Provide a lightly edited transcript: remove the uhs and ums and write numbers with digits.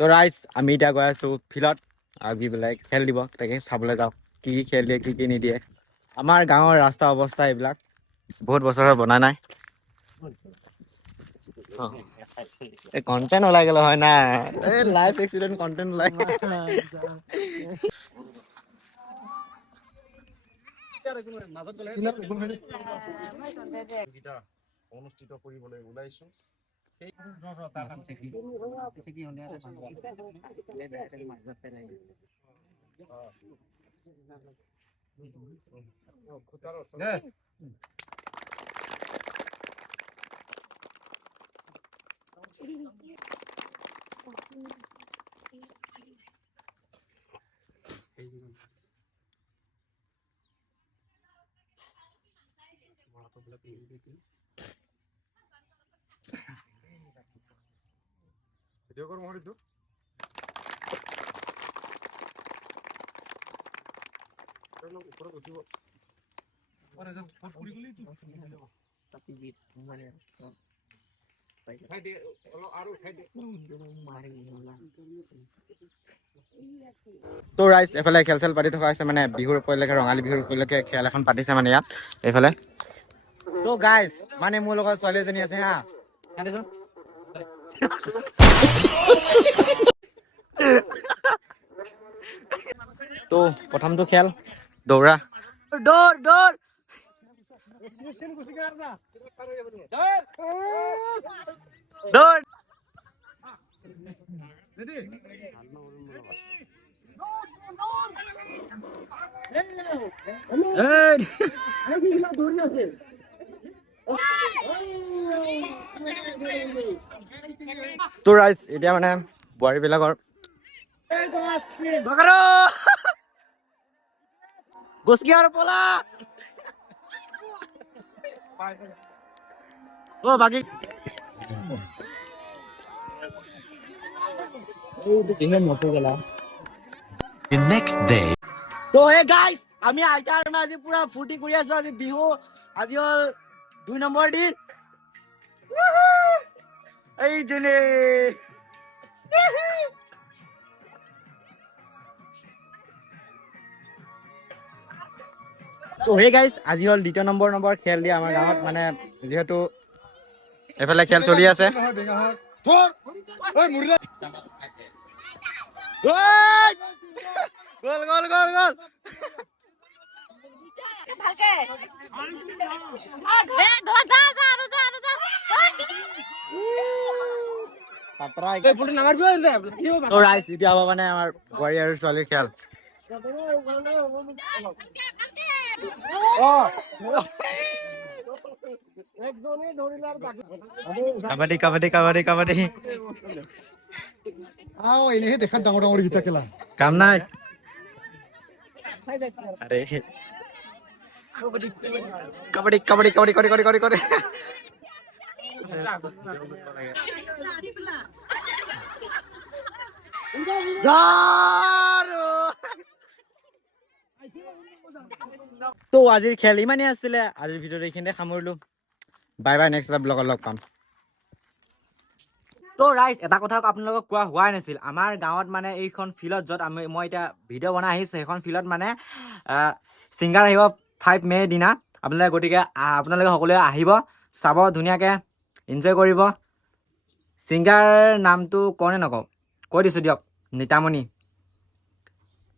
তো ৰাইজ আমি এতিয়া গৈ আছোঁ ফিল্ডত আজি বোলে খেল দিব তাকে চাবলৈ যাওঁ কি খেল দিয়ে কি নিদিয়ে আমাৰ গাঁৱৰ ৰাস্তা অৱস্থা এইবিলাক বহুত বছৰ বনা নাই কন্টেন্ট ওলাই গেল হয় না লাইভ এক্সিডেন্ট কন্টেন্ট ওলাই অনুষ্ঠিত কৰিবলৈ ওলাইছো ভিডিও কৰ মহৰিত উপৰে উঠিব আৰে যা পুৰি গলি তো তাপি দিত মানে পয়সা খাই দে আৰু খাই দে মাৰি গলা তো ৰাইজ এফালে খেল চেল পাতি থকা আছে মানে বিহুৰ উপলক্ষে ৰঙালী বিহুৰ উপলক্ষে খেল এখন পাতিছে মানে ইয়াত এইফালে তো গাইজ মানে মোৰ লগত ছোৱালী এজনী আছে হা কাটিছোন তো প্ৰথমটো খেল দৌৰা দৌৰ দৌৰ দৌৰ তো ৰাইজ এতিয়া মানে বোৱাৰী বিলাকৰ গছকি আৰু পলা ও বাকি তো হে গাইস আমি আইতাৰ আজি পুৰা ফুৰ্তি কৰি আছো আজি বিহু আজি হল 2 নম্বৰ দিন এই জনে তো হে গাইস আজি হল দ্বিতীয় নম্বৰ খেল দিয়া আমাৰ গাঁৱত মানে যেহেতু এফালে খেল চলি আছে গল গল গল গল ভালকে দে ধর যা যা আৰু যা পাত্ৰা এই বল নামাৰবি তো ৰাইজ এতিয়া হ'ব মানে আমাৰ বোৱাৰী আৰু ছোৱালীৰ খেল কাবাডী কাবাডী কাবাডী কাবাডী আও এনেহে দেখা ডাঙৰ ডাঙৰ গীতা খেলা কাম নাই আৰে কাবাডী কাবাডী কাবাডী কাবাডী কৰে কৰে কৰে কৰে তো আজিৰ খেল ইমানেই আছিলে আজিৰ ভিডিঅ'টো এইখিনিতে সামৰিলো বাই বাই নেক্সট ব্লগত লগ পাম তো ৰাইজ এটা কথা আপোনালোকক কোৱা হোৱাই নাছিল আমাৰ গাঁৱত মানে এইখন ফিল্ডত য'ত মই এতিয়া ভিডিঅ' বনাই আহিছোঁ সেইখন ফিল্ডত মানে ছিংগাৰ আহিব 5 মে' দিনা আপোনালোকে গতিকে আপোনালোকে সকলোৱে আহিব চাব ধুনীয়াকৈ এনজয় কৰিব ছিংগাৰ নামটো কওঁনে নকওঁ কৈ দিছোঁ দিয়ক নিতামণি